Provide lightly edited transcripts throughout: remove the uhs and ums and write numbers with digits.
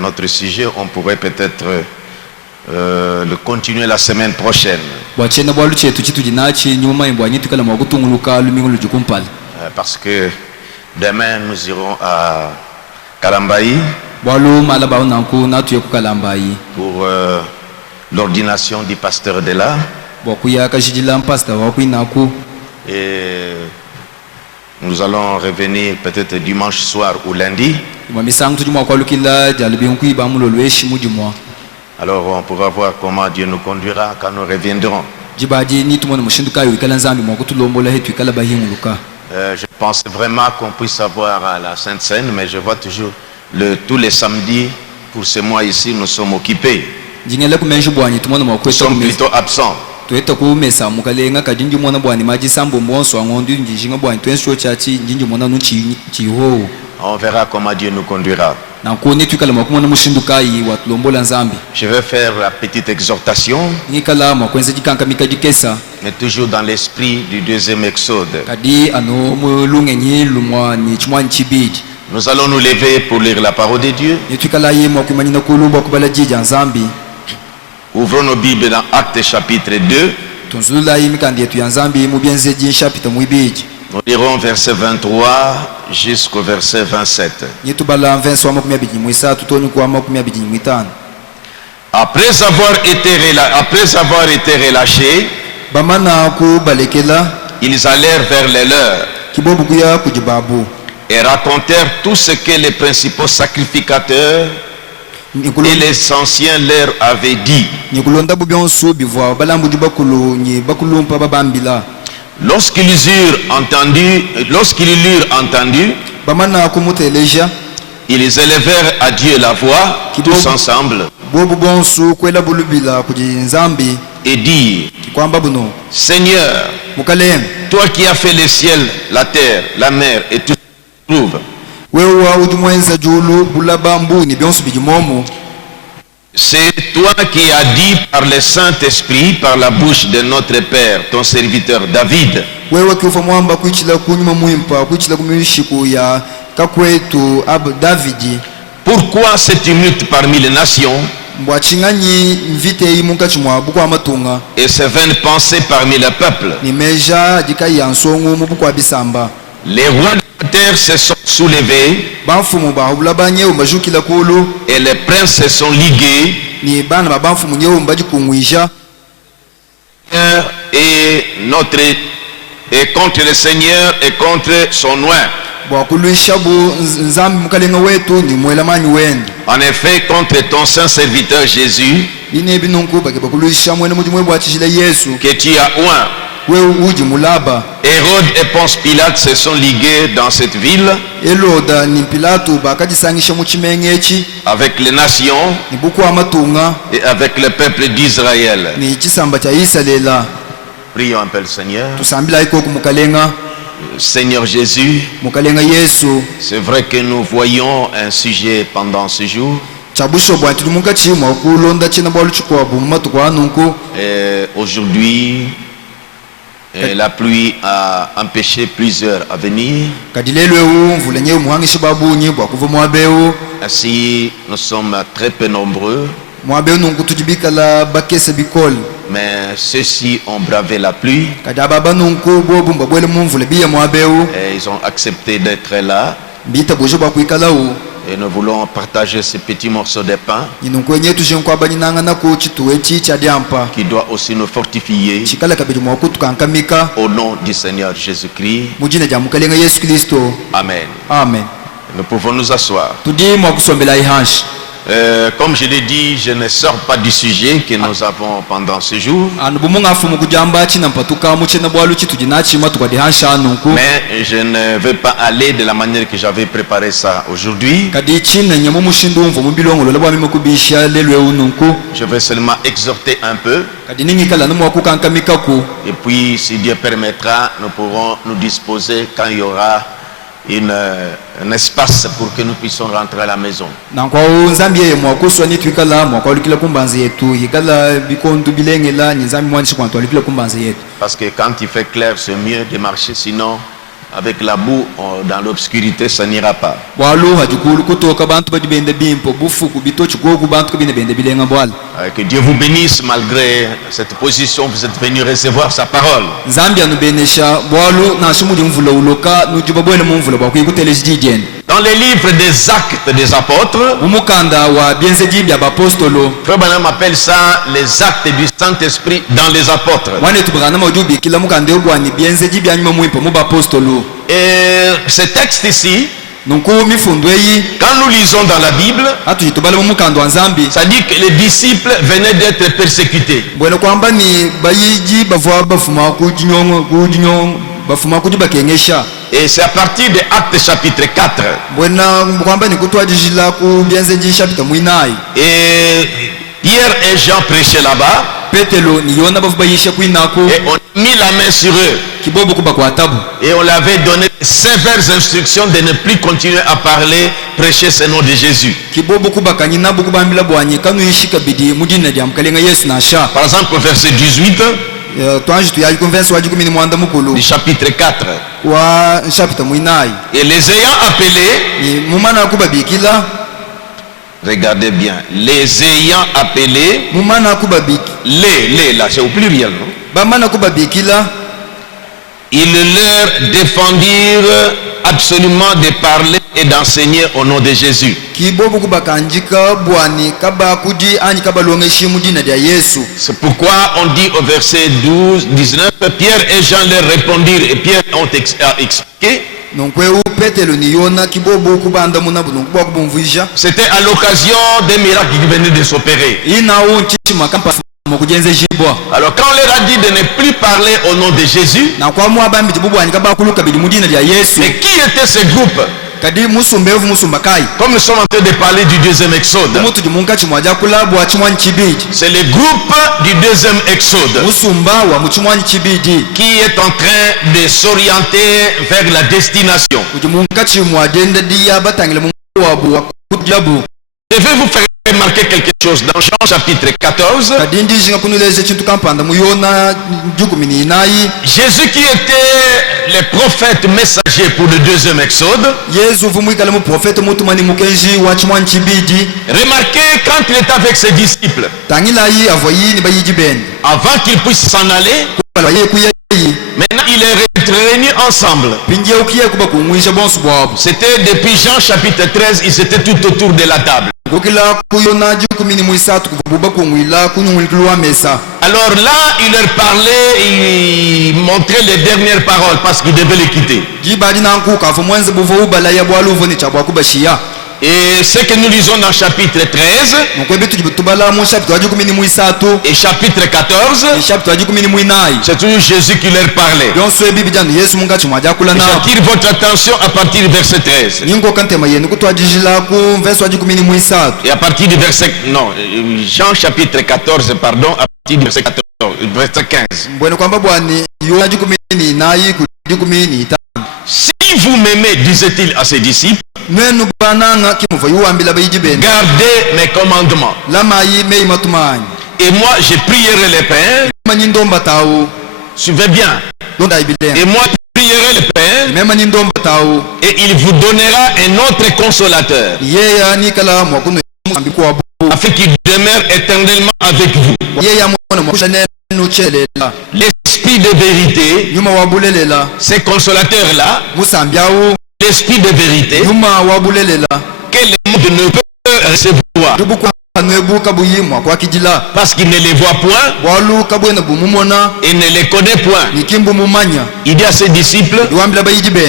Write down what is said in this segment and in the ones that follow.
notre sujet, on pourrait peut-être le continuer la semaine prochaine. Parce que demain nous irons à Kalambayi pour l'ordination du pasteur de là. Et nous allons revenir peut-être dimanche soir ou lundi. Alors on pourra voir comment Dieu nous conduira quand nous reviendrons. Je pense vraiment qu'on puisse avoir la Sainte Seine, mais je vois toujours tous les samedis pour ce mois ici, nous sommes occupés. Nous sommes plutôt absents. On verra comment Dieu nous conduira. Je vais faire la petite exhortation, mais toujours dans l'esprit du deuxième exode. Nous allons nous lever pour lire la parole de Dieu. Ouvrons nos Bibles dans Actes chapitre 2. Nous lirons verset 23 jusqu'au verset 27. Après avoir été relâchés, ils allèrent vers les leurs et racontèrent tout ce que les principaux sacrificateurs et les anciens leur avaient dit. Lorsqu'ils eurent entendu, ils élevèrent à Dieu la voix, tous ensemble, et dirent: Seigneur, toi qui as fait les ciels, la terre, la mer et tout ce qui se trouve, c'est toi qui as dit par le Saint-Esprit, par la bouche de notre Père, ton serviteur David. Pourquoi ce tumulte parmi les nations et ces vaines pensées parmi le peuple? Les rois de la terre se sont soulevés et les princes se sont ligués et contre le Seigneur et contre son oint. En effet, contre ton saint serviteur Jésus, que tu as oint. Hérode et Ponce Pilate se sont ligués dans cette ville avec les nations et avec le peuple d'Israël. Prions un peu le Seigneur. Seigneur Jésus, c'est vrai que nous voyons un sujet pendant ce jour. Et aujourd'hui, la pluie a empêché plusieurs à venir. Ainsi, nous sommes très peu nombreux. Mais ceux-ci ont bravé la pluie et ils ont accepté d'être là. Et nous voulons partager ce petit morceau de pain qui doit aussi nous fortifier au nom du Seigneur Jésus-Christ. Amen. Amen. Nous pouvons nous asseoir. Comme je l'ai dit, je ne sors pas du sujet que nous avons pendant ce jour. Mais je ne veux pas aller de la manière que j'avais préparé ça aujourd'hui. Je vais seulement exhorter un peu. Et puis, si Dieu permettra, nous pourrons nous disposer quand il y aura un espace pour que nous puissions rentrer à la maison. Parce que quand il fait clair, c'est mieux de marcher, sinon avec la boue dans l'obscurité, ça n'ira pas. Que Dieu vous bénisse malgré cette position, vous êtes venus recevoir sa parole. Dans les livres des Actes des Apôtres, Frère Branham appelle ça les actes du Saint-Esprit dans les apôtres. Et ce texte ici, quand nous lisons dans la Bible, ça dit que les disciples venaient d'être persécutés. Et c'est à partir de Actes chapitre 4. Et Pierre et Jean prêchaient là-bas. Et on a mis la main sur eux. Et on leur avait donné sévères instructions de ne plus continuer à parler, prêcher ce nom de Jésus. Par exemple, verset 18 du chapitre 4. Et les ayant appelés, regardez bien, les ayant appelés, les là, c'est au pluriel, non? Ils leur défendirent absolument de parler et d'enseigner au nom de Jésus. C'est pourquoi on dit au verset 19, Pierre et Jean leur répondirent, et Pierre ont expliqué. C'était à l'occasion des miracles qui venaient de s'opérer. Alors quand on leur a dit de ne plus parler au nom de Jésus, mais qui était ce groupe? Comme nous sommes en train de parler du deuxième exode, c'est le groupe du deuxième exode qui est en train de s'orienter vers la destination. Je vais vous faire remarquer quelque chose dans Jean chapitre 14. Jésus qui était le prophète messager pour le deuxième exode. Remarquez quand il était avec ses disciples, avant qu'ils puissent s'en aller, maintenant il est réunis ensemble. C'était depuis Jean chapitre 13, ils étaient tout autour de la table. Alors là, il leur parlait, il montrait les dernières paroles parce qu'il devait les quitter. Et ce que nous lisons dans chapitre 13 et chapitre 14, c'est toujours Jésus qui leur parlait. J'attire votre attention à partir du verset 13. Et à partir du verset... Non, Jean chapitre 14, pardon, à partir du verset 14, verset 15. Si vous m'aimez, disait-il à ses disciples, gardez mes commandements. Et moi, je prierai le Père. Suivez bien. Et moi, je prierai le Père. Et il vous donnera un autre consolateur, afin qu'il demeure éternellement avec vous. L'esprit de vérité, ces consolateurs-là, l'esprit de vérité, que le monde ne peut recevoir, parce qu'il ne les voit point et ne les connaît point. Il dit à ses disciples,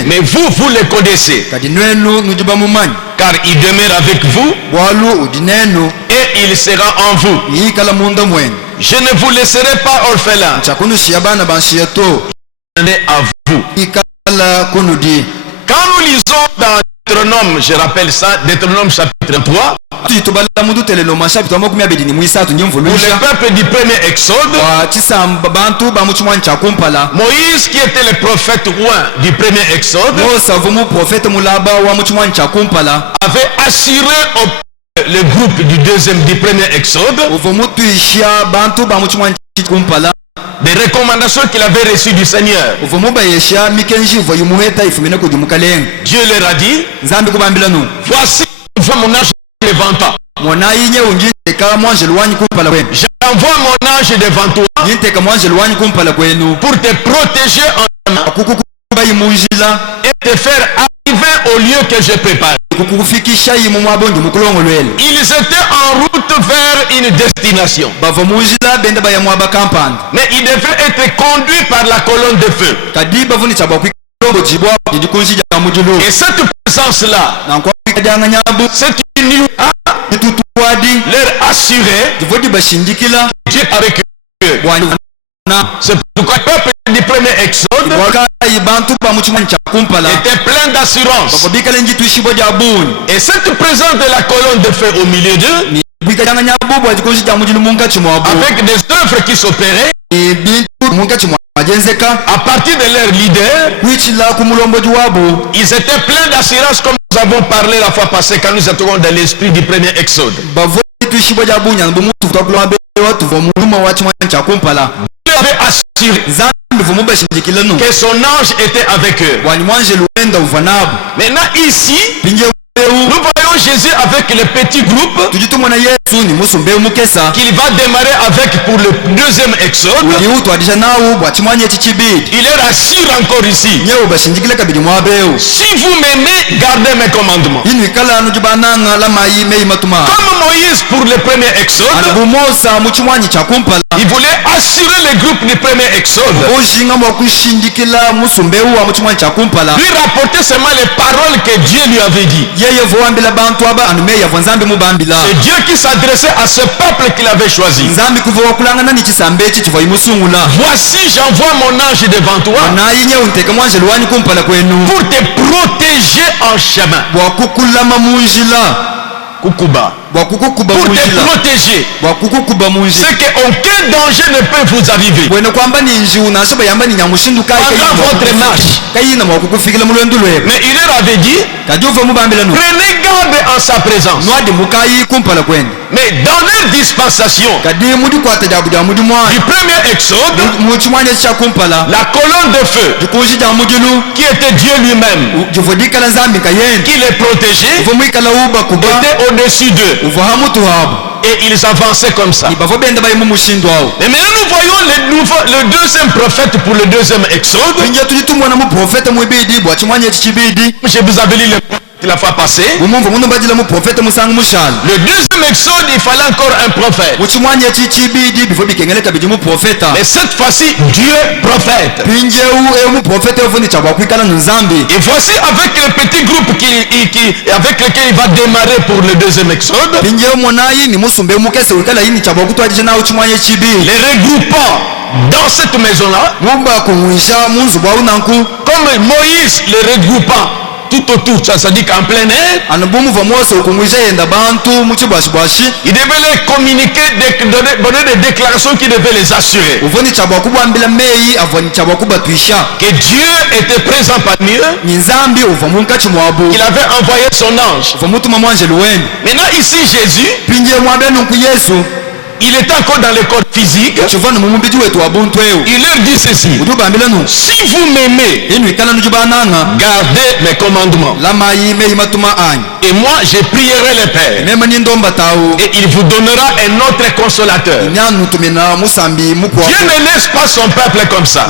mais vous, vous les connaissez, car il demeure avec vous et il sera en vous. Je ne vous laisserai pas orphelins, je viendrai à vous. Quand nous lisons dans Deutéronome, je rappelle ça, Deutéronome chapitre 3, pour le peuple du premier exode, Moïse, qui était le prophète roi du premier exode, avait assuré le groupe du premier exode des recommandations qu'il avait reçues du Seigneur. Dieu leur a dit, voici mon ange devant toi. J'envoie mon ange devant toi pour te protéger et te faire arriver au lieu que je prépare. Ils étaient en route vers une destination. Mais ils devaient être conduits par la colonne de feu. Et cette présence-là, c'est une nuit leur assurer Dieu avec eux. C'est pourquoi le peuple du premier Exode était plein d'assurance. Et cette présence de la colonne de feu au milieu d'eux, avec des œuvres qui s'opéraient, à partir de leur leader, ils étaient pleins d'assurance comme nous avons parlé la fois passée quand nous étions dans l'esprit du premier Exode. Il avait assuré que son ange était avec eux. Maintenant ici, nous voyons Jésus avec le petit groupe qu'il va démarrer avec pour le deuxième Exode. Il leur assure encore ici, si vous m'aimez, gardez mes commandements. Comme Moïse pour le premier Exode, il voulait assurer le groupe du premier Exode, lui rapporter seulement les paroles que Dieu lui avait dit. C'est Dieu qui s'adressait à ce peuple qu'il avait choisi. Voici, j'envoie mon ange devant toi pour te protéger en chemin. Kukuba. Pour te protéger. C'est qu'aucun danger ne peut vous arriver pendant votre marche. Mais il leur avait dit, prenez garde en sa présence. Mais dans leur dispensation du premier Exode, la colonne de feu qui était Dieu lui-même, qui les protégeait, était au-dessus d'eux. Et ils avançaient comme ça. Et maintenant nous voyons le deuxième prophète pour le deuxième Exode. Je vous avais lu la fois passée. Le deuxième Exode, il fallait encore un prophète. Mais cette fois-ci, Dieu prophète. Et voici avec le petit groupe avec lequel il va démarrer pour le deuxième Exode. Les regroupant dans cette maison-là, comme Moïse les regroupant tout autour, ça dit qu'en plein air, il devait les communiquer, donner des déclarations qui devaient les assurer que Dieu était présent parmi eux, qu'il avait envoyé son ange. Maintenant ici Jésus, il est encore dans le corps physique. Il leur dit ceci, si vous m'aimez, gardez mes commandements. Et moi je prierai le Père, et il vous donnera un autre consolateur. Dieu ne laisse pas son peuple comme ça.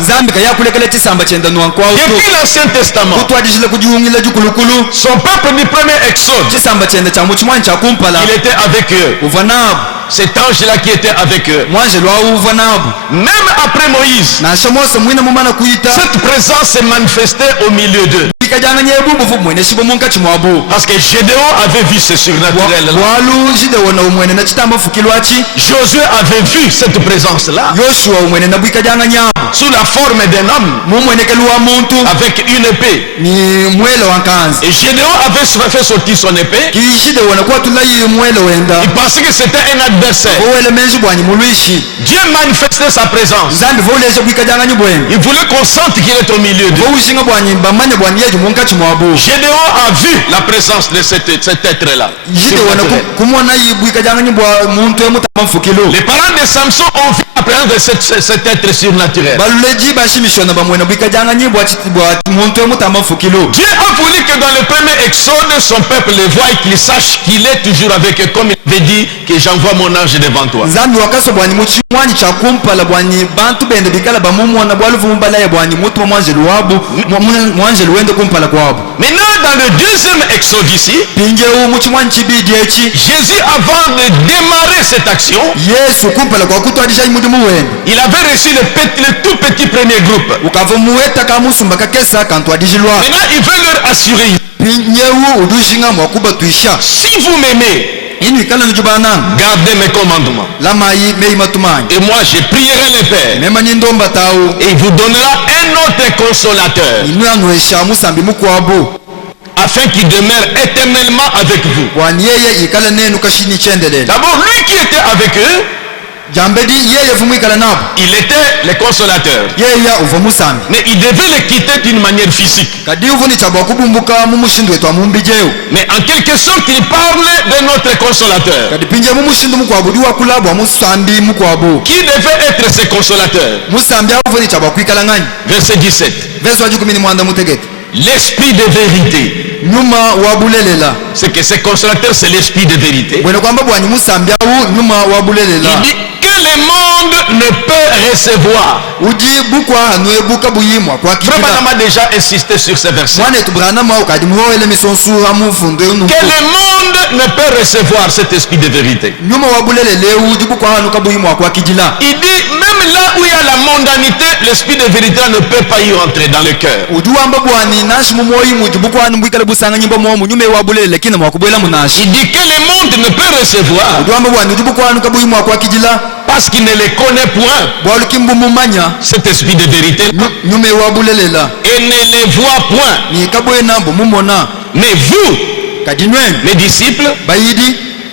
Depuis l'Ancien Testament, son peuple du premier Exode, il était avec eux. Cet ange-là qui était avec eux. Même après Moïse, cette présence s'est manifestée au milieu d'eux. Parce que Gédéon avait vu ce surnaturel là. Josué avait vu cette présence-là sous la forme d'un homme avec une épée. Et Gédéon avait fait sortir son épée. Il pensait que c'était un adversaire. Dieu manifestait sa présence. Il voulait qu'on sente qu'il est au milieu d'eux. Gédéon a vu la présence de cet être-là. Les parents de Samson ont vu la présence de cet être surnaturel. Dieu a voulu que dans le premier exode, son peuple le voie et qu'il sache qu'il est toujours avec eux, comme il avait dit que j'envoie mon ange devant toi. Maintenant, dans le deuxième exode ici, Jésus, avant de démarrer cette action, il avait reçu le tout petit premier groupe. Maintenant, il veut leur assurer, si vous m'aimez, gardez mes commandements. Et moi je prierai le Père, et il vous donnera un autre consolateur, afin qu'il demeure éternellement avec vous. D'abord, lui qui était avec eux, il était le consolateur, mais il devait le quitter d'une manière physique. Mais en quelque sorte, il parle de notre consolateur. Qui devait être ce consolateur? Verset 17. L'esprit de vérité. C'est que ce consolateur, c'est l'esprit de vérité. Il dit que le monde ne peut recevoir. Frère Branham a déjà insisté sur ce verset. Que le monde ne peut recevoir cet esprit de vérité. Il dit même là où il y a la mondanité, l'esprit de vérité ne peut pas y entrer dans le cœur. Il dit que le monde ne peut recevoir parce qu'il ne le connaît point, cet esprit de vérité, et ne le voit point. Mais vous, mes disciples,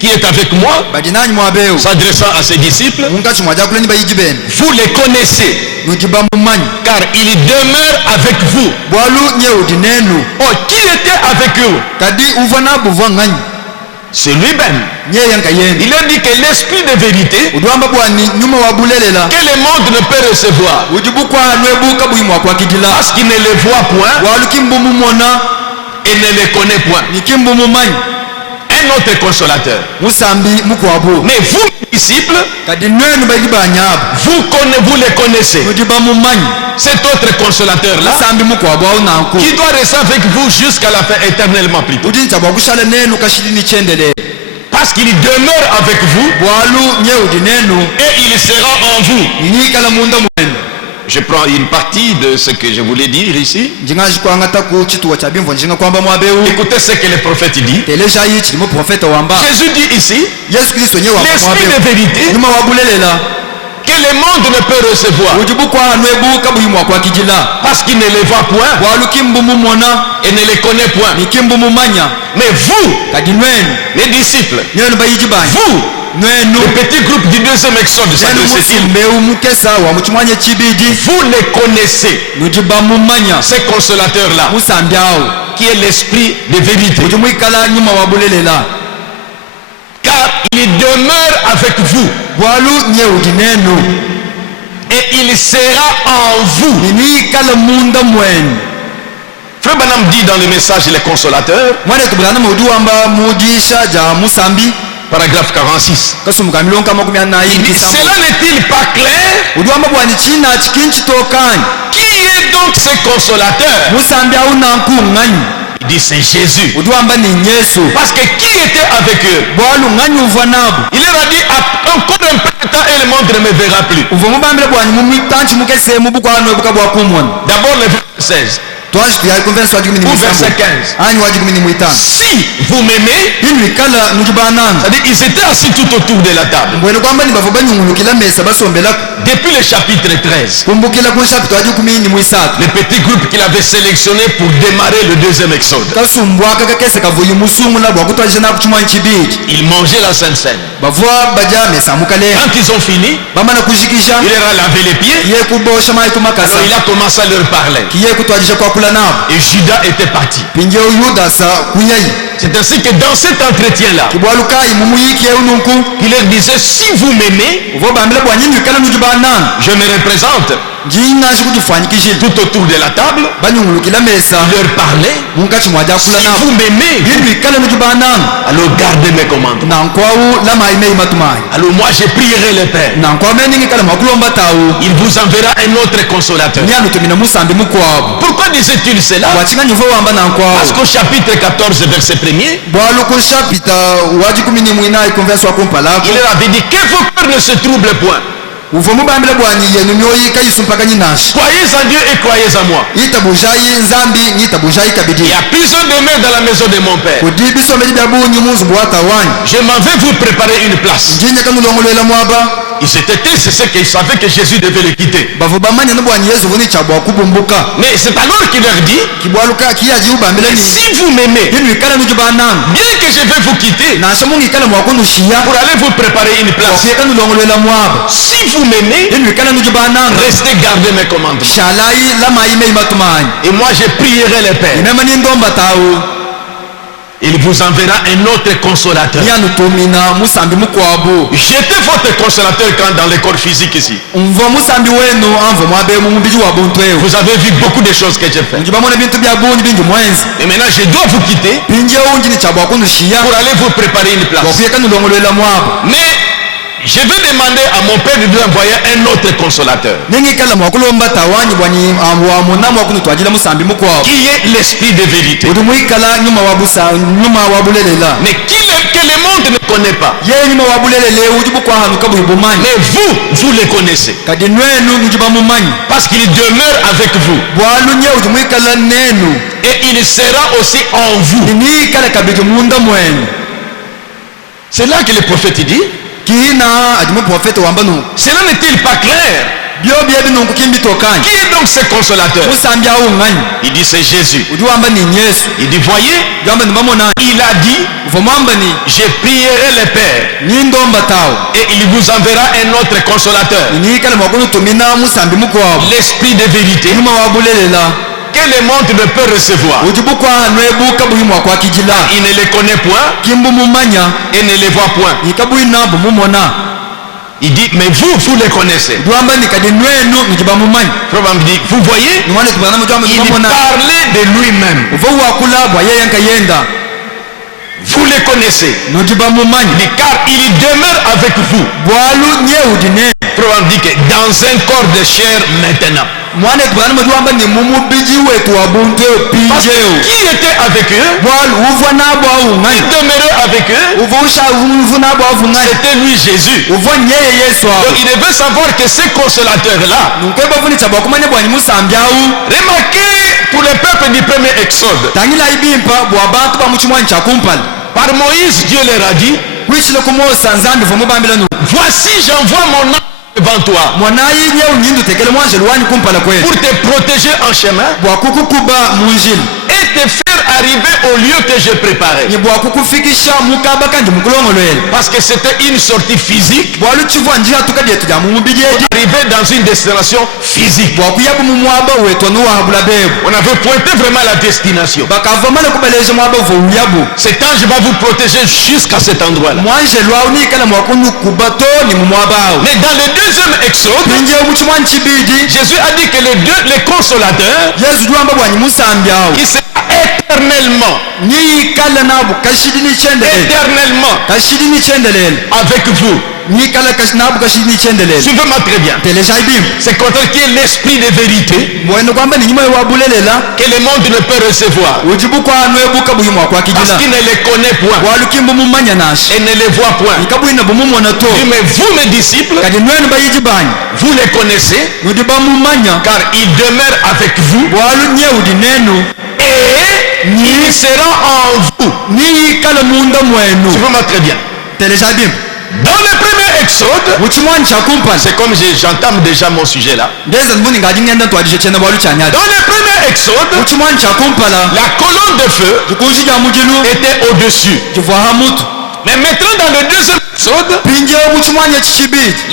qui est avec moi, s'adressant à ses disciples, vous les connaissez, car il demeure avec vous. Oh, qui était avec eux? C'est lui-même. Il a dit que l'esprit de vérité, que le monde ne peut recevoir, parce qu'il ne le voit point et ne le connaît point. Un autre consolateur. Mais vous, disciples, vous les connaissez. Cet autre consolateur-là, qui doit rester avec vous jusqu'à la fin, éternellement plutôt. Parce qu'il demeure avec vous et il sera en vous. Je prends une partie de ce que je voulais dire ici. Écoutez ce que le prophète dit. Jésus dit ici, l'esprit de vérité, que le monde ne peut recevoir, parce qu'il ne le voit point et ne le connaît point. Mais vous, les disciples, vous, le petit groupe du deuxième exode, vous les connaissez, ce consolateur-là, qui est l'esprit de vérité, car il demeure avec vous et il sera en vous. Frère Branham dit dans le message Les Consolateurs, paragraphe 46, cela n'est-il pas clair? Qui est donc ce consolateur? Il dit c'est Jésus. Parce que qui était avec eux? Il leur a dit encore un peu de temps et le monde ne me verra plus. D'abord le verset 16. Ou verset 15. Si vous m'aimez, c'est-à-dire ils étaient assis tout autour de la table. Depuis le chapitre 13, le petit groupe qu'il avait sélectionné pour démarrer le deuxième exode, ils mangeaient la Sainte Seine. Quand ils ont fini, il leur a lavé les pieds. Alors il a commencé à leur parler. Et Judas était parti. C'est ainsi que dans cet entretien-là, il leur disait, si vous m'aimez, je me représente tout autour de la table, il leur parlait, si vous m'aimez, alors gardez mes commandements. Alors moi je prierai le Père, il vous enverra un autre consolateur. Pourquoi disait-il cela? Parce qu'au chapitre 14 verset 1er, il leur avait dit que vos cœurs ne se troublent point. Croyez en Dieu et croyez en moi. Il y a plusieurs demeures dans la maison de mon Père. Je m'en vais vous préparer une place. Ils étaient tristes, c'est qu'ils savaient que Jésus devait les quitter. Mais c'est alors qu'il leur dit, si vous m'aimez, bien que je vais vous quitter pour aller vous préparer une place, si vous m'aimez, restez garder mes commandements. Et moi je prierai le Père, il vous enverra un autre consolateur. J'étais votre consolateur quand dans le corps physique ici. Vous avez vu beaucoup de choses que j'ai fait. Et maintenant je dois vous quitter pour aller vous préparer une place. Mais je vais demander à mon Père de lui envoyer un autre consolateur, qui est l'esprit de vérité, mais que le monde ne connaît pas. Mais vous les connaissez, parce qu'il demeure avec vous et il sera aussi en vous. C'est là que le prophète dit, cela n'est-il pas clair? Qui est donc ce consolateur? Il dit c'est Jésus. Il dit voyez, il a dit, je prierai le Père et il vous enverra un autre consolateur, l'esprit de vérité, que le monde ne peut recevoir. Il ne les connaît point et ne les voit point. Il dit, mais vous les connaissez. Vous voyez, il parlait de lui-même. Vous les connaissez. Il dit, car il demeure avec vous. Dit que dans un corps de chair maintenant. Parce que qui était avec eux? Qui demeurait avec eux? C'était lui Jésus. Donc il devait savoir que ce consolateur-là, remarquez pour le peuple du premier Exode, par Moïse, Dieu leur a dit, voici j'envoie mon âme devant toi pour te protéger en chemin et te faire arriver au lieu que j'ai préparé. Parce que c'était une sortie physique pour arriver dans une destination physique. On avait pointé vraiment la destination. Cet ange va vous protéger jusqu'à cet endroit-là. Mais dans le deuxième Exode, Jésus a dit que les consolateurs, il sera éternellement avec vous. Suivez-moi très bien. C'est contre qui est l'esprit de vérité que le monde ne peut recevoir, parce qu'il ne les connaît point et ne les voit point. Mais vous mes disciples, vous les connaissez, car il demeure avec vous et il sera en vous. Suivez-moi très bien. Dans le premier Exode, c'est comme j'entame déjà mon sujet là. Dans le premier Exode, la colonne de feu était au-dessus. Mais maintenant dans le deuxième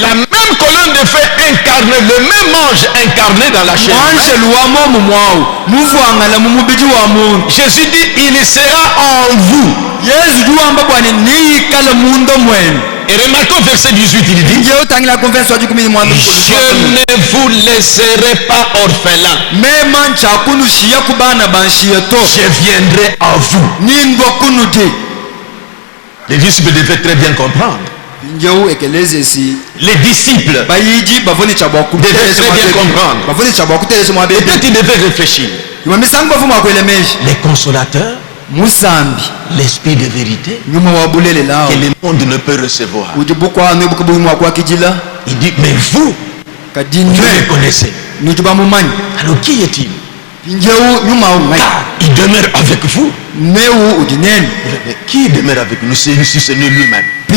la même colonne de feu incarnée, le même ange incarné dans la chair. Jésus dit, il sera en vous. Et remarquez au verset 18, il dit, je ne vous laisserai pas orphelins. Je viendrai à vous. Les disciples devaient très bien comprendre. Les disciples devaient très bien comprendre. Peut-être ils devaient réfléchir. Les consolateurs, l'esprit de vérité que le monde ne peut recevoir. Il dit, mais vous les connaissez. Alors qui est-il? Car il demeure avec vous. Mais qui demeure avec nous? C'est lui-même. Et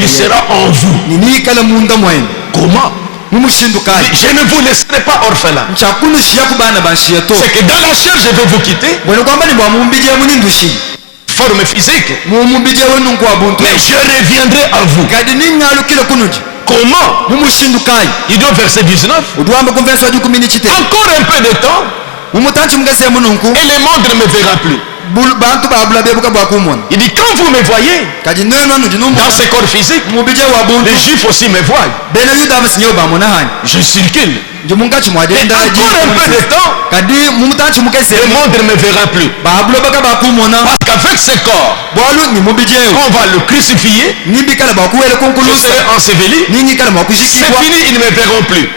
il sera en vous. Comment? Je ne vous laisserai pas orphelin. C'est que dans la chair je vais vous quitter, forme physique, mais je reviendrai à vous. Comment? Il dit au verset 19, encore un peu de temps et le monde ne me verra plus. Il dit, quand vous me voyez dans ce corps physique, les juifs aussi me voient. Je circule. Et encore un peu de temps, le monde ne me verra plus. Parce qu'avec ce corps, on va le crucifier, je serai enseveli, c'est fini, ils ne me verront plus.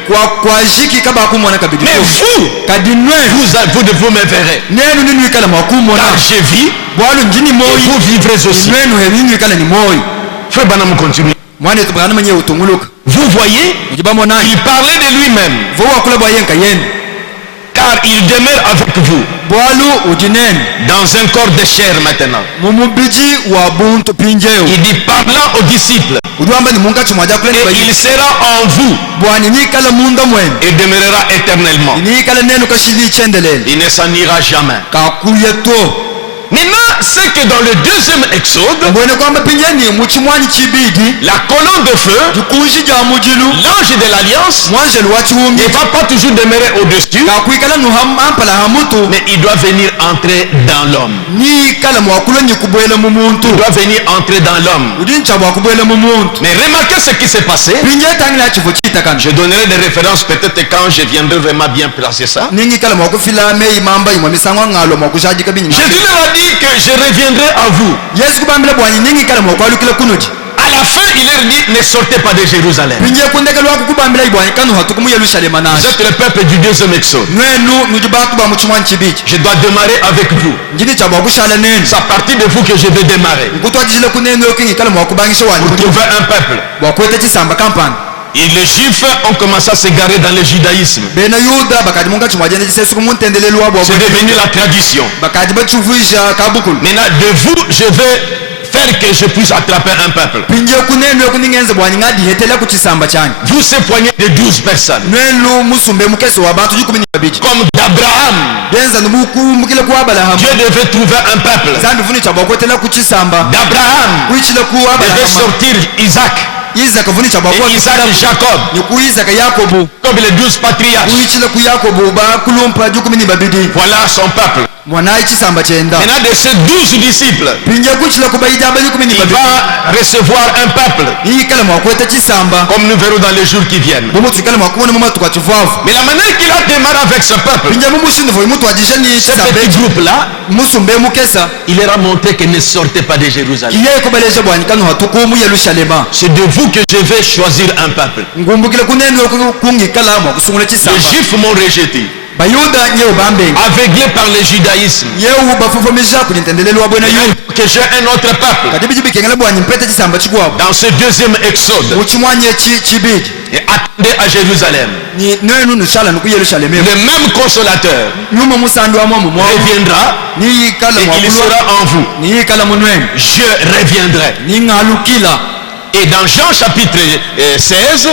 Mais vous me verrez. Car je vis, et vous vivrez aussi. Frère Branham continue. Vous voyez, il parlait de lui-même. Car il demeure avec vous dans un corps de chair maintenant. Il dit, parlant aux disciples, et il sera en vous et demeurera éternellement. Il ne s'en ira jamais. Maintenant, c'est que dans le deuxième exode, la colonne de feu, l'ange de l'alliance, ne va pas toujours demeurer au-dessus, mais il doit venir entrer dans l'homme. Il doit venir entrer dans l'homme. Mais remarquez ce qui s'est passé. Je donnerai des références peut-être quand je viendrai vraiment bien placer ça. Jésus leur a dit que je reviendrai à vous. À la fin, il leur dit, ne sortez pas de Jérusalem. Vous êtes le peuple du deuxième exode. Je dois démarrer avec vous. C'est à partir de vous que je vais démarrer. Pour trouver un peuple. Et les Juifs ont commencé à s'égarer dans le judaïsme. C'est devenu la tradition. Maintenant, de vous, je vais faire que je puisse attraper un peuple. Vous, ces poignées de 12 personnes, comme d'Abraham, Dieu devait trouver un peuple. D'Abraham devait sortir Isaac. Et Isaac Jacob, comme les 12 patriarches. Voilà son peuple. Maintenant de ces 12 disciples, il va recevoir un peuple, comme nous verrons dans les jours qui viennent. Mais la manière qu'il a démarré avec ce peuple, ce petit groupe là, il leur a montré qu'il ne sortait pas de Jérusalem. C'est de vous que je vais choisir un peuple. Les Juifs m'ont rejeté, aveuglé par le judaïsme, que j'ai un autre peuple. Dans ce deuxième exode, et attendez à Jérusalem, le même consolateur reviendra et il sera en vous. Je reviendrai. Et dans Jean chapitre 16,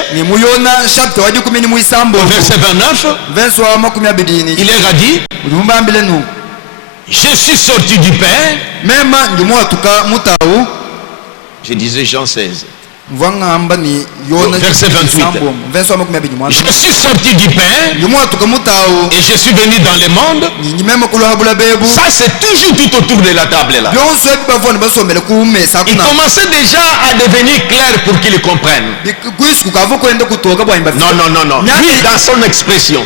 verset 29, il leur a dit, je suis sorti du Père Je disais Jean 16. Verset 28. Je suis sorti du Père et je suis venu dans le monde. Ça, c'est toujours tout autour de la table là. Il commençait déjà à devenir clair pour qu'ils comprennent. Non. Lui, dans son expression.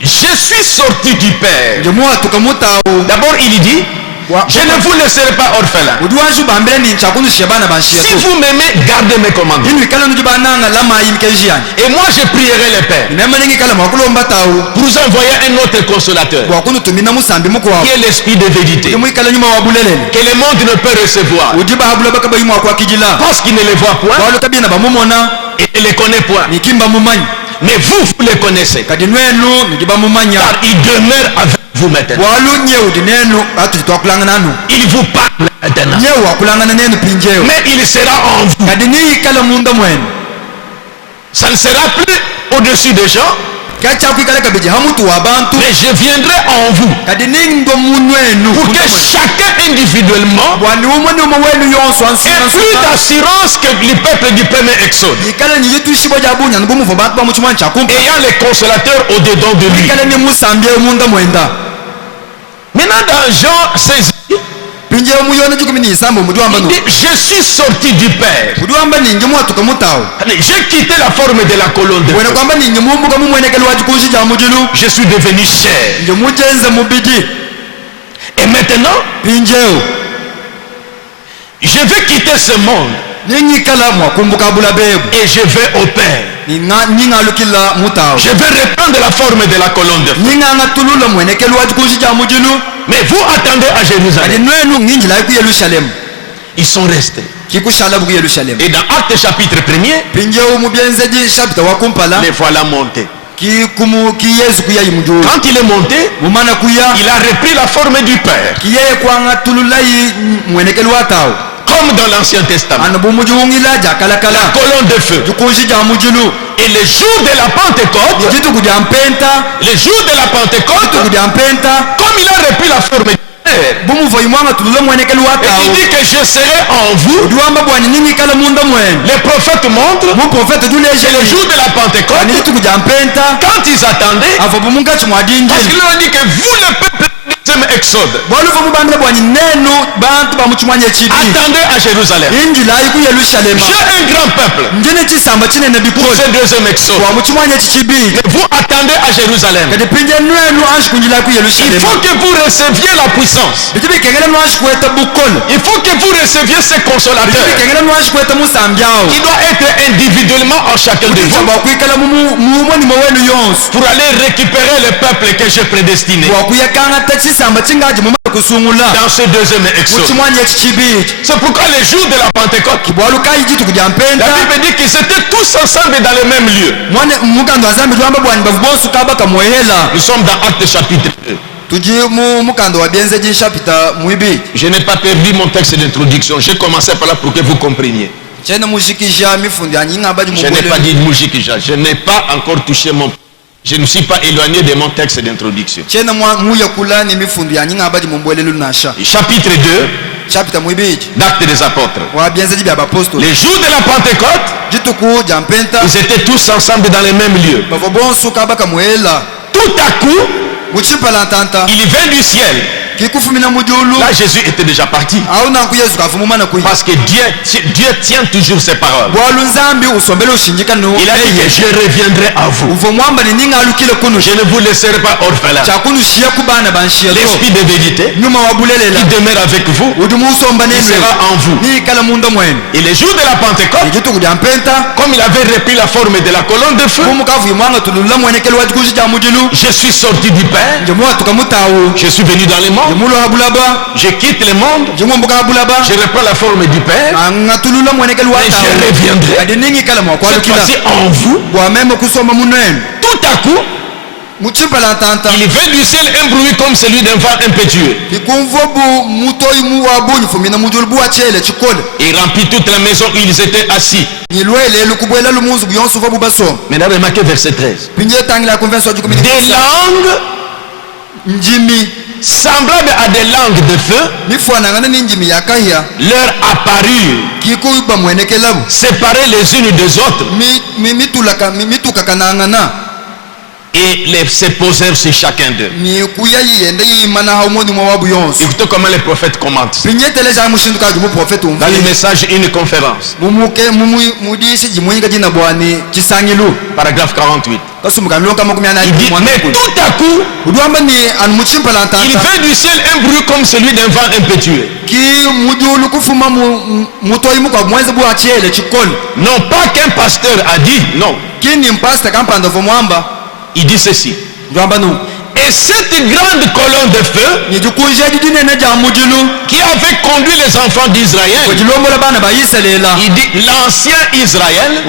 Je suis sorti du Père. D'abord, il dit, je ne vous laisserai pas orphelin. Si vous m'aimez, gardez mes commandements. Et moi, je prierai le Père pour vous envoyer un autre consolateur, qui est l'Esprit de vérité, que le monde ne peut recevoir, parce qu'il ne le voit point et ne le connaît point. Mais vous les connaissez, car il demeure avec vous maintenant. Il vous parle maintenant, mais il sera en vous. Ça ne sera plus au-dessus des gens, mais je viendrai en vous pour que chacun individuellement ait plus d'assurance que le peuple du premier Exode, ayant les consolateurs au-dedans de lui. Maintenant dans Jean 16, il dit, je suis sorti du Père. J'ai quitté la forme de la colonne de feu. Je suis devenu chair. Et maintenant, je vais quitter ce monde et je vais au Père. Je vais reprendre la forme de la colonne de feu. Mais vous attendez à Jérusalem. Ils sont restés. Et dans Actes chapitre 1er, les voilà montés. Quand il est monté, il a repris la forme du Père, comme dans l'Ancien Testament, la colonne de feu. Et le jour de la Pentecôte, comme il a repris la forme du Père, et il dit que je serai en vous. Les prophètes montrent que le jour de la Pentecôte, quand ils attendaient, parce qu'il leur dit que vous, le peuple Exode, attendez à Jérusalem. J'ai un grand peuple pour ce deuxième Exode. Vous attendez à Jérusalem. Il faut que vous receviez la puissance. Il faut que vous receviez ce consolateur qui doit être individuellement en chacun de vous pour aller récupérer le peuple que j'ai prédestiné dans ce deuxième Exode. C'est pourquoi le jour de la Pentecôte, la Bible dit qu'ils étaient tous ensemble dans le même lieu. Nous sommes dans Actes chapitre 2. Je n'ai pas perdu mon texte d'introduction. J'ai commencé par là pour que vous compreniez. Je n'ai pas dit Moujikija. Je n'ai pas encore touché mon... Je ne suis pas éloigné de mon texte d'introduction. Chapitre 2 d'Actes des Apôtres. Les jours de la Pentecôte, ils étaient tous ensemble dans les mêmes lieux. Tout à coup, il vint du ciel. Là, Jésus était déjà parti. Parce que Dieu tient toujours ses paroles. Il a dit que je reviendrai à vous. Je ne vous laisserai pas orphelin. L'Esprit de vérité qui demeure avec vous, il sera en vous. Et les jours de la Pentecôte, comme il avait repris la forme de la colonne de feu, je suis sorti du Père. Je suis venu dans le monde. Je quitte le monde. Je reprends la forme du Père. Et je reviendrai. Cette fois-ci en vous. Tout à coup, il vint du ciel un bruit comme celui d'un vent impétueux. Il remplit toute la maison où ils étaient assis. Maintenant, remarquez verset 13. Des langues semblables à des langues de feu, leur apparurent, séparées les unes des autres, et se posèrent sur chacun d'eux. Écoutez comment les prophètes commentent. Dans le message, une conférence. Paragraphe 48. Il dit, mais tout à coup, il vint du ciel un bruit comme celui d'un vent impétueux. Non pas qu'un pasteur a dit, non. Il dit ceci. Et cette grande colonne de feu qui avait conduit les enfants d'Israël, il dit l'ancien Israël,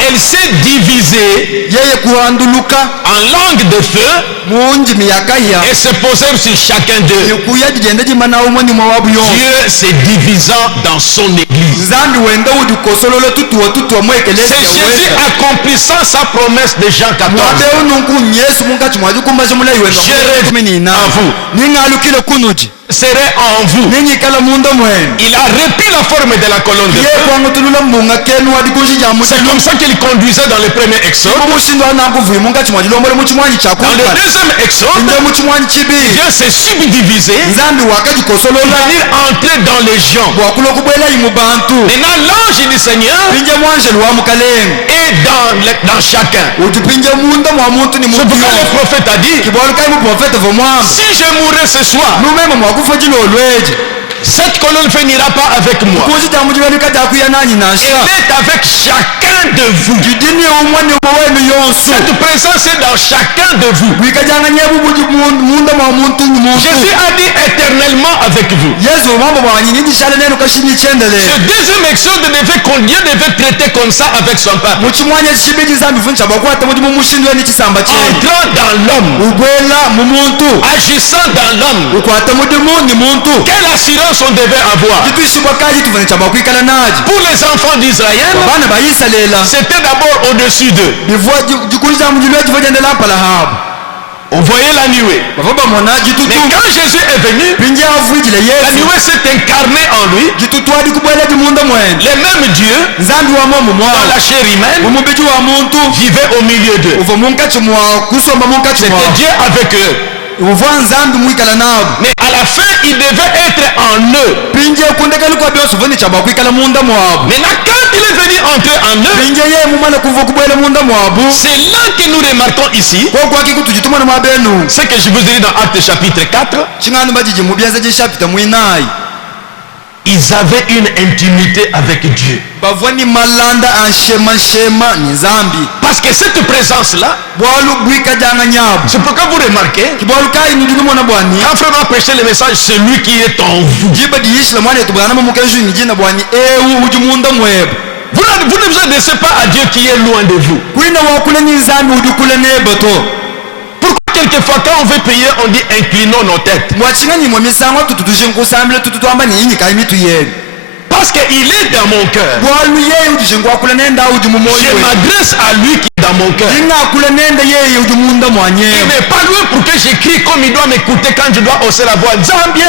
elle s'est divisée en langues de feu et se posèrent sur chacun d'eux. Dieu s'est divisant dans son église. C'est Jésus accomplissant sa promesse de Jean 14. Je rêve en vous. Serait en vous. Il a repris la forme de la colonne de feu. C'est comme ça qu'il conduisait dans le premier exode. Dans le deuxième exode, Dieu s'est subdivisé pour venir entrer dans les gens. Maintenant l'ange du Seigneur est dans chacun. C'est pourquoi le prophète a dit, si je mourrais ce soir, cette colonne n'ira pas avec moi. Elle est avec chacun de vous. Cette présence est dans chacun de vous. Jésus a dit éternellement avec vous. Ce deuxième exode Dieu devait traiter comme ça avec son peuple. Entrant dans l'homme, agissant dans l'homme, quelle assurance on devait avoir? Pour les enfants d'Israël, c'était d'abord au-dessus d'eux. On voyait la nuée. Mais quand Jésus est venu, la nuée s'est incarnée en lui. Le même Dieu, dans la chair humaine, vivait au milieu d'eux. C'était Dieu avec eux. Mais à la fin, il devait être en eux. Maintenant, quand il est venu entrer en eux, c'est là que nous remarquons ici ce que je vous ai dit dans Actes chapitre 4. Ils avaient une intimité avec Dieu. Parce que cette présence-là, c'est pourquoi vous remarquez, quand frère va prêcher le message, c'est lui qui est en vous. Vous ne vous adressez pas à Dieu qui est loin de vous. Quelquefois, quand on veut prier, on dit inclinons nos têtes. Parce qu'il est dans mon cœur. Je m'adresse à lui qui est dans mon cœur. Il n'est pas loin pour que j'écris comme il doit m'écouter quand je dois hausser la voix. Zambie!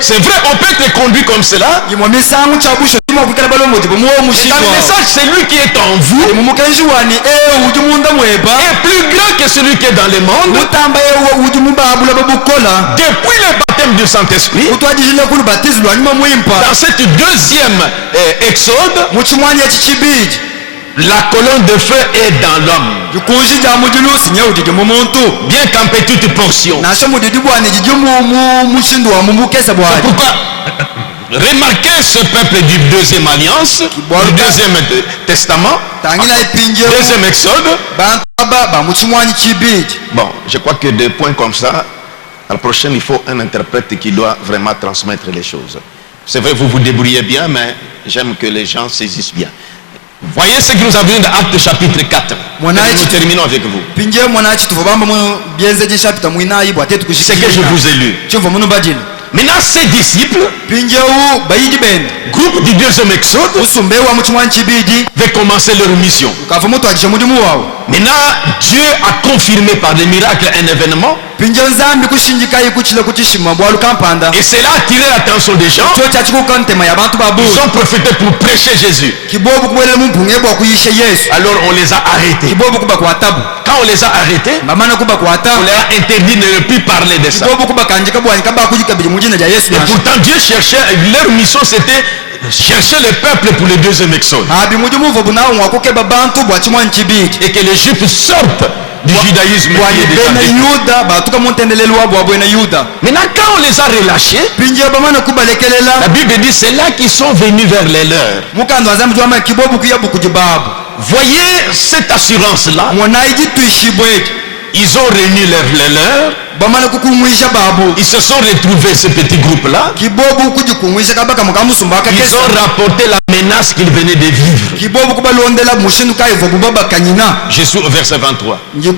C'est vrai, on peut être conduit comme cela. Et dans le message, c'est lui qui est en vous est plus grand que celui qui est dans le monde. Depuis le baptême du Saint-Esprit, dans cette deuxième exode, la colonne de feu est dans l'homme. Bien qu'en petite portion. C'est pourquoi remarquez ce peuple du deuxième alliance, du deuxième testament, deuxième exode. Bon, je crois que des points comme ça, à la prochaine, il faut un interprète qui doit vraiment transmettre les choses. C'est vrai, vous vous débrouillez bien, mais j'aime que les gens saisissent bien. Voyez ce que nous avons dans Actes chapitre 4. Nous terminons avec vous. Ce que je vous ai lu. Maintenant ces disciples, groupe du deuxième exode, va commencer leur mission. Maintenant Dieu a confirmé par des miracles un événement. Et cela a attiré l'attention des gens. Ils ont profité pour prêcher Jésus. Alors on les a arrêtés. Quand on les a arrêtés, on leur a interdit de ne plus parler de ça. Et pourtant Dieu cherchait, leur mission c'était chercher le peuple pour le deuxième exode. Et que les Juifs sortent du judaïsme. Maintenant quand on les a relâchés, la Bible dit c'est là qu'ils sont venus vers les leurs. Voyez cette assurance là. Ils ont réuni les leurs. Ils se sont retrouvés, ce petit groupe là. Ils ont rapporté la menace qu'ils venaient de vivre. Je suis au verset 23. Après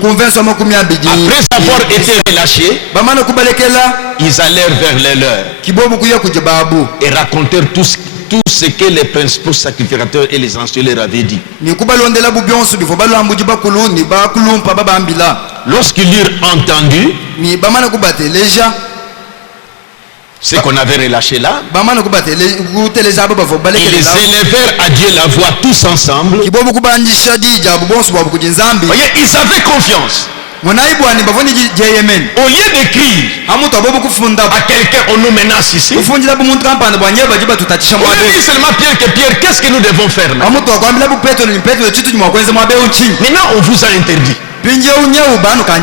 avoir été relâchés, ils allèrent vers les leurs et racontèrent tout ce que les principaux sacrificateurs et les anciens leur avaient dit. Lorsqu'ils eurent entendu ce qu'on avait relâché là, ils élevèrent à Dieu la voix tous ensemble. Voyez, ils avaient confiance. Au lieu de crier à quelqu'un, on nous menace ici. On dit seulement Pierre que Pierre, qu'est-ce que nous devons faire maintenant? Maintenant on vous a interdit.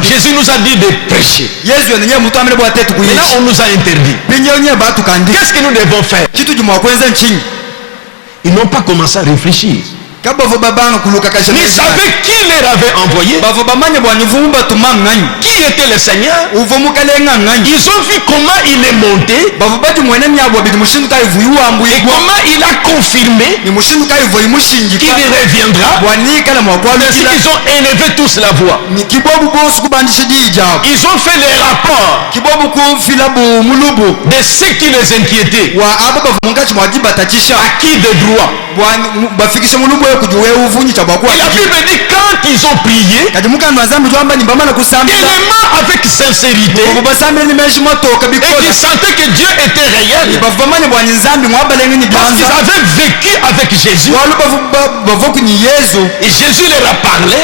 Jésus nous a dit de prêcher. Maintenant on nous a interdit. Qu'est-ce que nous devons faire? Ils n'ont pas commencé à réfléchir. Ils savaient qui les avait envoyés. Qui était le Seigneur. Ils ont vu comment il est monté. Et comment il a confirmé qu'il reviendra. Ils ont élevé tous la voix. Ils ont fait les rapports de ce qui les inquiétait. À qui de droit. Et la Bible dit quand ils ont prié, tellement avec sincérité, et qu'ils sentaient que Dieu était réel, parce qu'ils avaient vécu avec Jésus, et Jésus leur a parlé,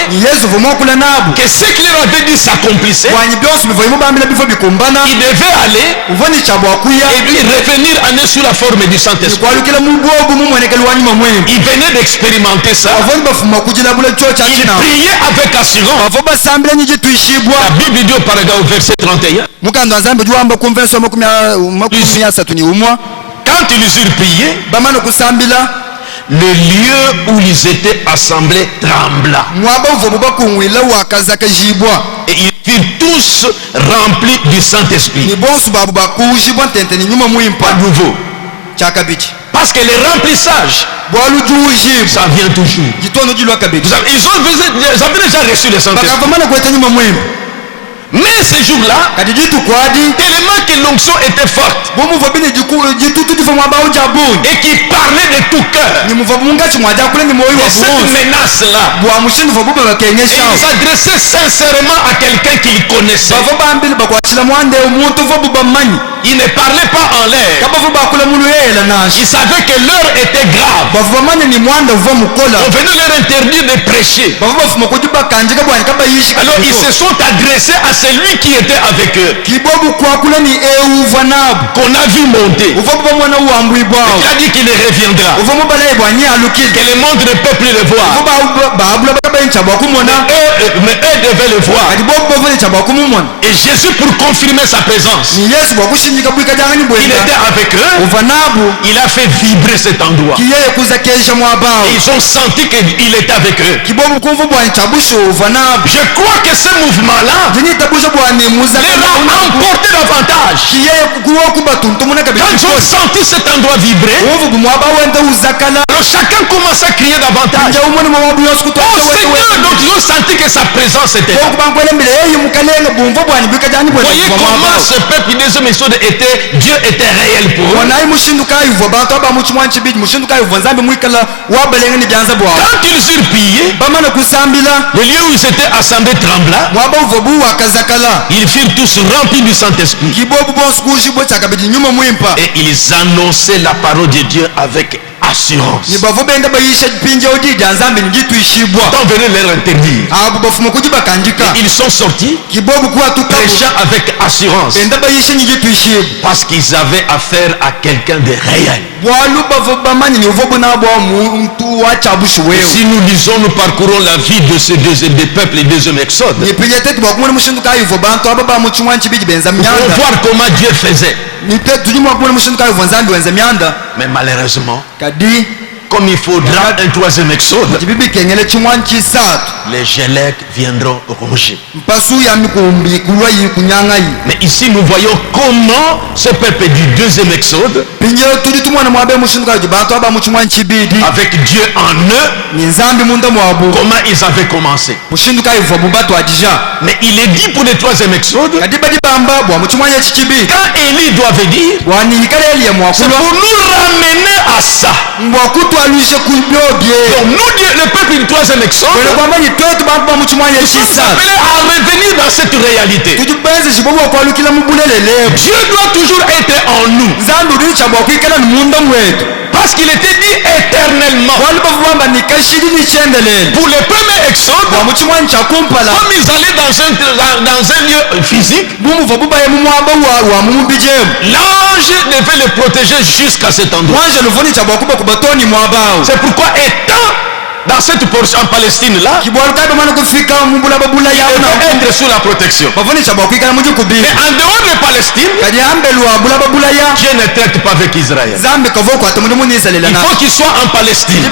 que ce qu'il leur avait dit s'accomplissait. Ils devaient aller et puis revenir en eux sous la forme du Saint-Esprit. Ils venaient d'expérimenter ça. Il priait avec assurance. La Bible dit au paragraphe verset 31. Quand ils eurent prié, le lieu où ils étaient assemblés trembla. Et ils furent tous remplis du Saint-Esprit. Pas nouveau. Parce que le remplissage, ça vient toujours. Ils avaient déjà reçu le Saint-Esprit. Mais ce jour-là, tellement que l'onction était forte et qui parlait de tout cœur, et cette menace-là, et ils s'adressaient sincèrement à quelqu'un qu'ils connaissaient. Ils ne parlaient pas en l'air. Ils savaient que l'heure était grave. On venait leur interdire de prêcher. Alors ils se sont adressés à celui qui était avec eux, qu'on a vu monter. Il a dit qu'il reviendra, que le monde ne peut plus le voir, mais eux devaient le voir. Et Jésus, pour confirmer sa présence, il était avec eux. Il a fait vibrer cet endroit et ils ont senti qu'il était avec eux. Je crois que ce mouvement-là les a emporté davantage. Quand ils ont senti cet endroit vibrer, Alors chacun commence à crier davantage. Oh Seigneur, donc ils ont senti que sa présence était là. Voyez comment ce peuple des hommes était, Dieu était réel pour eux. Quand ils eurent prié, le lieu où ils étaient assemblés trembla. Ils furent tous remplis du Saint-Esprit. Et ils annonçaient la parole de Dieu avec assurance. Tant venait leur interdire. Et ils sont sortis prêchant avec assurance. Parce qu'ils avaient affaire à quelqu'un de réel. Et si nous lisons, nous parcourons la vie de ces des peuples et des hommes exodes, on va voir comment Dieu faisait. Mais malheureusement, comme il faudra un troisième exode, les Gélèques viendront ronger. Mais ici nous voyons comment ce peuple du deuxième exode, avec Dieu en eux, comment ils avaient commencé. Mais il est dit pour le troisième exode, quand Élie doit venir, c'est pour nous ramener à ça. Donc nous, le peuple du troisième exode, nous sommes appelés à revenir dans cette réalité. Dieu doit toujours être en nous. Parce qu'il était dit éternellement. Pour le premier exode, comme ils allaient dans un lieu physique, l'ange devait le protéger jusqu'à cet endroit. C'est pourquoi étant dans cette portion en Palestine là, il devait être sous la protection. Mais en dehors de Palestine, Dieu ne traite pas avec Israël. Il faut qu'il soit en Palestine.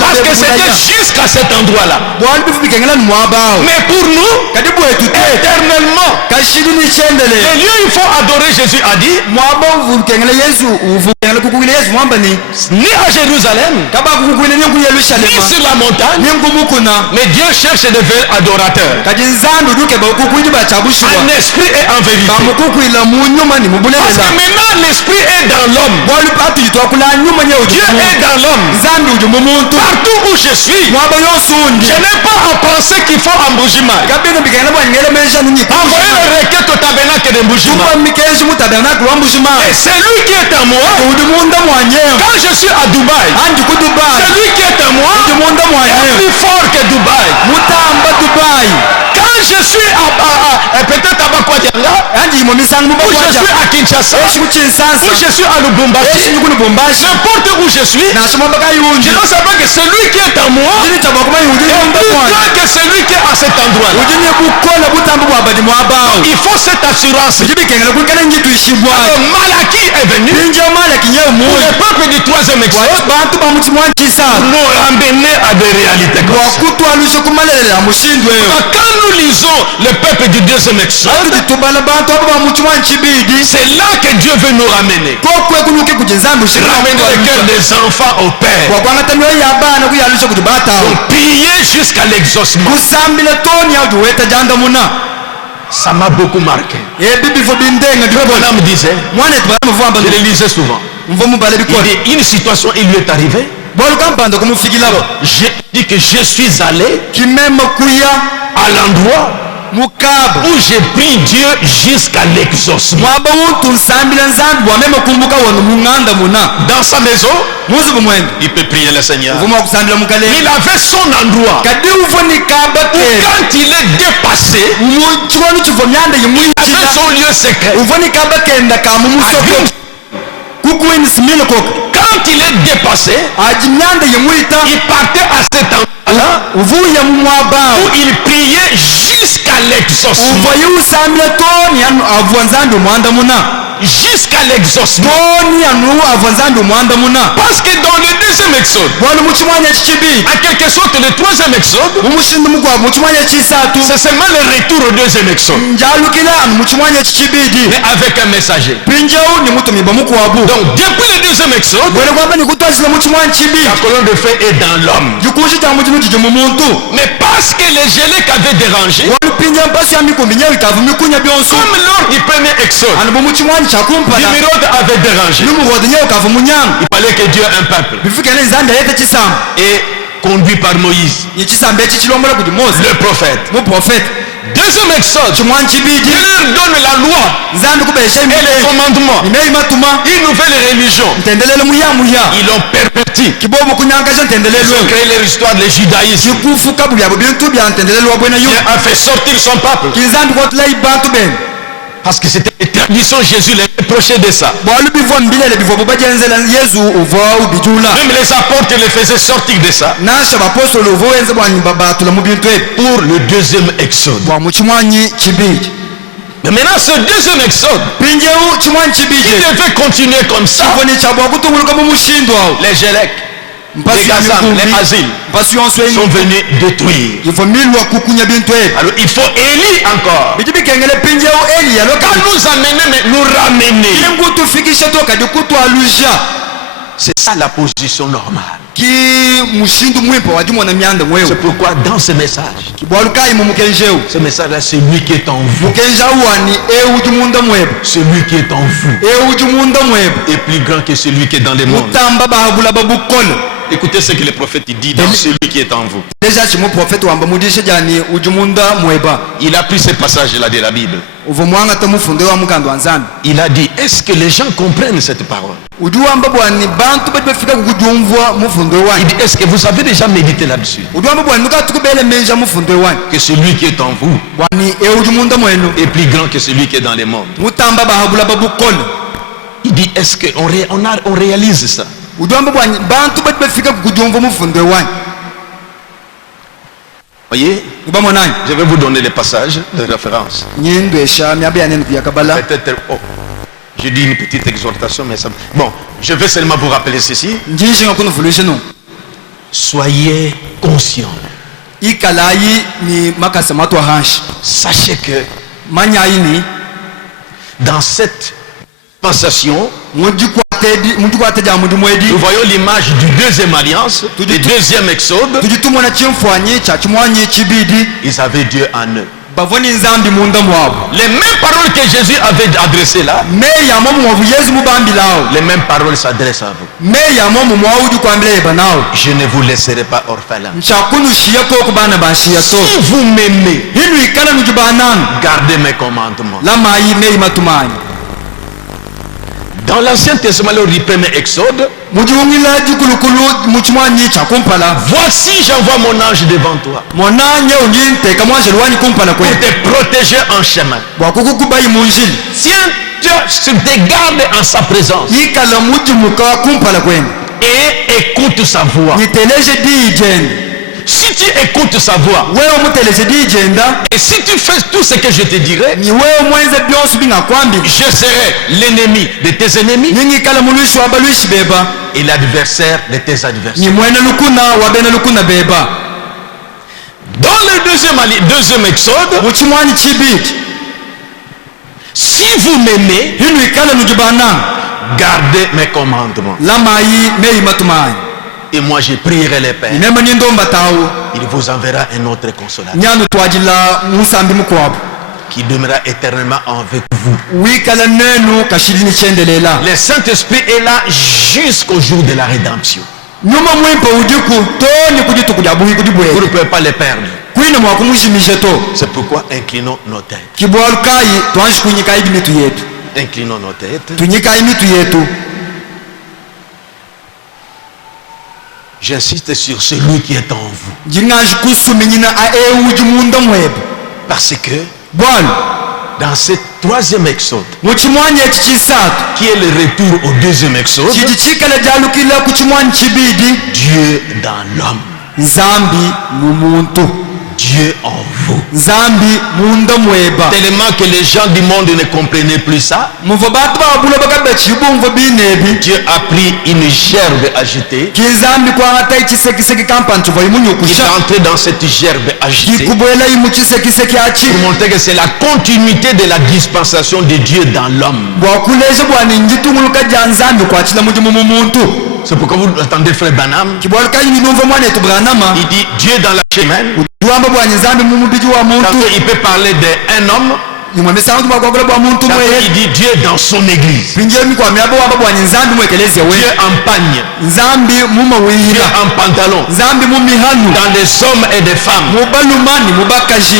Parce que c'était jusqu'à cet endroit là. Mais pour nous, éternellement, le lieu il faut adorer, Jésus a dit, ni à Jérusalem, ni sur la montagne, mais Dieu cherche des vrais adorateurs, en esprit et en vérité. Parce que maintenant l'esprit est dans l'homme, Dieu est dans l'homme. Partout où je suis, je n'ai pas à penser qu'il faut embouchement. Envoyer le requête au tabernacle d'embouchement. Et c'est lui qui est en moi. Quand je suis à Dubaï, celui qui est en moi est plus fort que Dubaï. Quand je suis peut-être à Bakwadianga, ou je suis à Kinshasa, ou je suis à Lubumbashi, n'importe où je suis, je dois savoir que celui qui est en moi est plus grand que celui qui est à cet endroit. Il faut cette assurance. Malachie est venu pour le peuple du troisième exode nous ramener à des réalités comme ça. Quand nous lisons le peuple du deuxième exode, c'est là que Dieu veut nous ramener. Ramener le cœur des enfants au Père. Donc prier jusqu'à l'exaucement. Ça m'a beaucoup marqué. Mon âme disait, je le lisais souvent, une situation il lui est arrivée. J'ai dit que je suis allé à l'endroit où j'ai pris Dieu jusqu'à l'exaucement. Dans sa maison, il peut prier le Seigneur. Il avait son endroit où quand il est dépassé, il avait son lieu secret. Quand il est dépassé, il partait à cet endroit-là où il priait jusqu'à l'exaucement. jusqu'à l'exaucement. Parce que dans le deuxième exode, en quelque sorte le troisième exode, c'est seulement le retour au deuxième exode, mais avec un messager. Donc depuis le deuxième exode, la colonne de feu est dans l'homme. Mais parce que les Gélèques avaient dérangé, comme lors du premier exode, Nimrod avait dérangé, il fallait que Dieu ait un peuple, et conduit par Moïse, le prophète. Deuxième exode, Dieu leur donne la loi et les commandements, une nouvelle religion. Ils l'ont perverti. Ils ont créé leur histoire, le judaïsme. Dieu a fait sortir son peuple. Parce que c'était une tradition, Jésus les reprochait de ça. Même les apôtres les faisaient sortir de ça. Pour le deuxième exode. Mais maintenant ce deuxième exode, il devait continuer comme ça. Les Gélèques, les Gazam, les Asiles sont venus détruire. Alors il faut Élie encore. Quand nous amener, mais nous ramener. C'est ça la position normale. C'est pourquoi dans ce message, là, c'est lui qui est en vous. Celui qui est en vous est plus grand que celui qui est dans les mondes. Écoutez ce que le prophète dit dans celui qui est en vous. Il a pris ce passage-là de la Bible. Il a dit, est-ce que les gens comprennent cette parole? Il dit, est-ce que vous avez déjà médité là-dessus? Que celui qui est en vous est plus grand que celui qui est dans les mondes. Il dit, est-ce qu'on réalise ça? Voyez, je vais vous donner les passages de référence. Peut-être, je dis une petite exhortation, mais ça... Bon, je vais seulement vous rappeler ceci. Soyez conscients. Sachez que dans cette passation, nous voyons l'image du deuxième alliance, du deuxième exode. Ils avaient Dieu en eux. Les mêmes paroles que Jésus avait adressées là, les mêmes paroles s'adressent à vous. Je ne vous laisserai pas orphelins. Si vous m'aimez, gardez mes commandements. Dans l'Ancien Testament, lors du premier exode, voici j'envoie mon ange devant toi pour te protéger en chemin. Tiens, te garde en sa présence et écoute sa voix. Si tu écoutes sa voix et si tu fais tout ce que je te dirai, je serai l'ennemi de tes ennemis et l'adversaire de tes adversaires. Dans le deuxième exode, si vous m'aimez, gardez mes commandements. Et moi je prierai le Père. Il vous enverra un autre consolateur qui demeurera éternellement avec vous. Le Saint-Esprit est là jusqu'au jour de la rédemption. Vous ne pouvez pas le perdre. C'est pourquoi inclinons nos têtes. Inclinons nos têtes. J'insiste sur celui qui est en vous. Parce que dans ce troisième exode, qui est le retour au deuxième exode, Dieu dans l'homme. Dieu Dieu en vous. Nzambi munda mweba. Tellement que les gens du monde ne comprenaient plus ça. Dieu a pris une gerbe agitée. Il est entré dans cette gerbe agitée pour montrer que c'est la continuité de la dispensation de Dieu dans l'homme. C'est pourquoi vous entendez frère Branham. Il dit Dieu dans la semaine. Quand il peut parler d'un homme, il dit Dieu dans son église. Dieu en pagne. Dieu en pantalon. Dans des hommes et des femmes.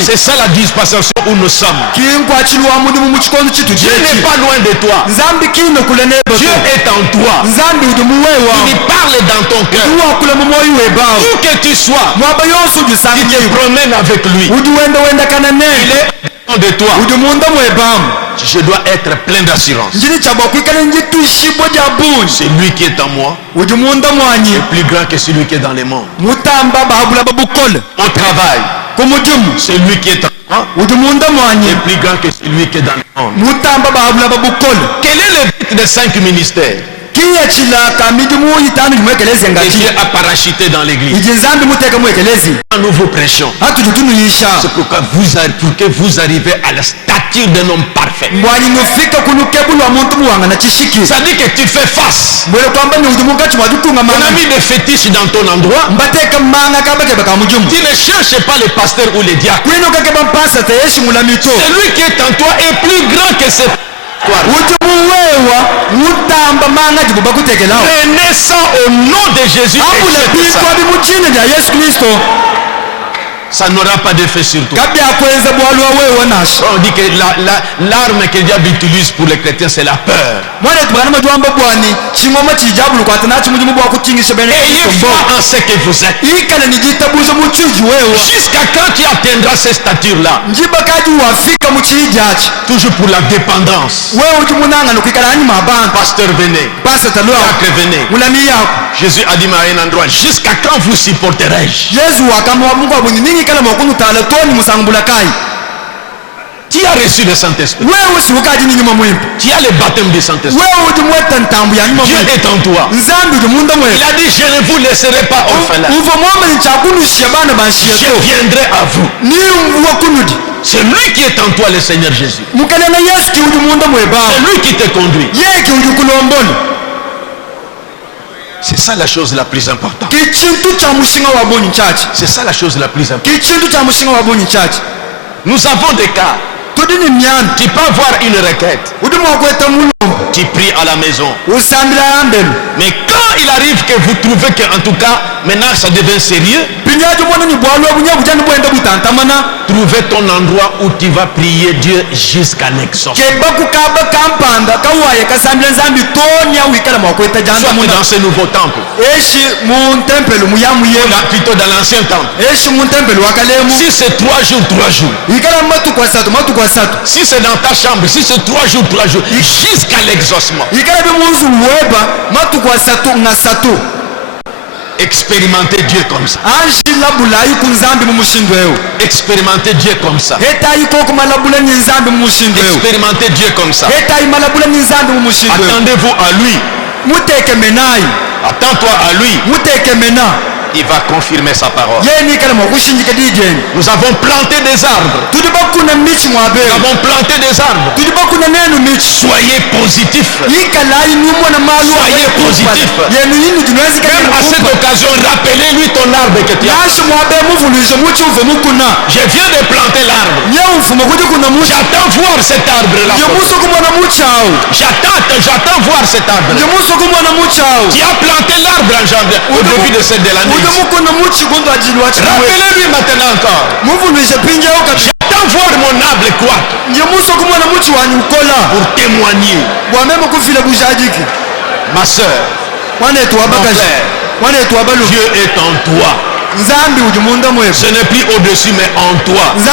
C'est ça la dispensation où nous sommes. Dieu n'est pas loin de toi. Dieu est en toi. Il parle dans ton cœur. Où que tu sois, il te promène avec lui. Il est de toi. Je dois être plein d'assurance. C'est lui qui est en moi. Il est plus grand que celui qui est dans les mondes. Au travail, c'est lui qui est en moi. Il est plus grand que celui qui est dans les mondes. Quel est le but des 5 ministères que Dieu a parachuté dans l'église? Quand nous vous prêchons, c'est pourquoi pour que vous arrivez à la stature d'un homme parfait. Ça dit que tu fais face. On a mis des fétiches dans ton endroit. Tu ne cherches pas les pasteurs ou les diacres. Celui qui est en toi est plus grand que cette renaissant au nom de Jésus. Ça n'aura pas d'effet sur toi. On dit que l'arme que diable utilise pour les chrétiens, c'est la peur. Ayez foi en ce que vous êtes. Jusqu'à quand tu atteindras ces statures-là? Toujours pour la dépendance. Pasteur, venez. Diacre, venez. Jésus a dit à un endroit, jusqu'à quand vous supporterai-je? Tu as reçu le Saint-Esprit. Tu as le baptême du Saint-Esprit. Dieu est en toi. Il a dit, je ne vous laisserai pas orphelins. Je viendrai à vous. C'est lui qui est en toi, le Seigneur Jésus. C'est lui qui te conduit. C'est ça la chose la plus importante. C'est ça la chose la plus importante. Nous avons des cas. Tu peux avoir une requête. Tu pries à la maison. Mais quand il arrive que vous trouvez que en tout cas maintenant ça devient sérieux, trouvez ton endroit où tu vas prier Dieu jusqu'à l'exaucement. Soit dans ce nouveau temple, plutôt dans l'ancien temple. Si c'est 3 jours, 3 jours. Si c'est dans ta chambre, si c'est 3 jours, 3 jours, jusqu'à l'exaucement. Expérimentez Dieu comme ça. Expérimentez Dieu comme ça. Expérimentez Dieu comme ça. Attendez-vous à lui. Attends-toi à lui. Il va confirmer sa parole. Nous avons planté des arbres. Nous avons planté des arbres. Soyez positifs. Soyez positifs. Même à cette occasion, rappelez-lui ton arbre que tu as. Je viens de planter l'arbre. J'attends voir cet arbre-là. J'attends voir cet arbre. Tu as planté l'arbre en janvier, au début de l'année. Rappelez-lui maintenant encore. J'attends voir mon arbre croître pour témoigner. Ma soeur, mon frère, Dieu est en toi. Ce n'est plus au-dessus mais en toi. Nous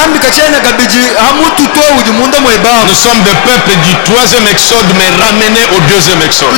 sommes le peuple du 3e exode mais ramenés au 2e exode.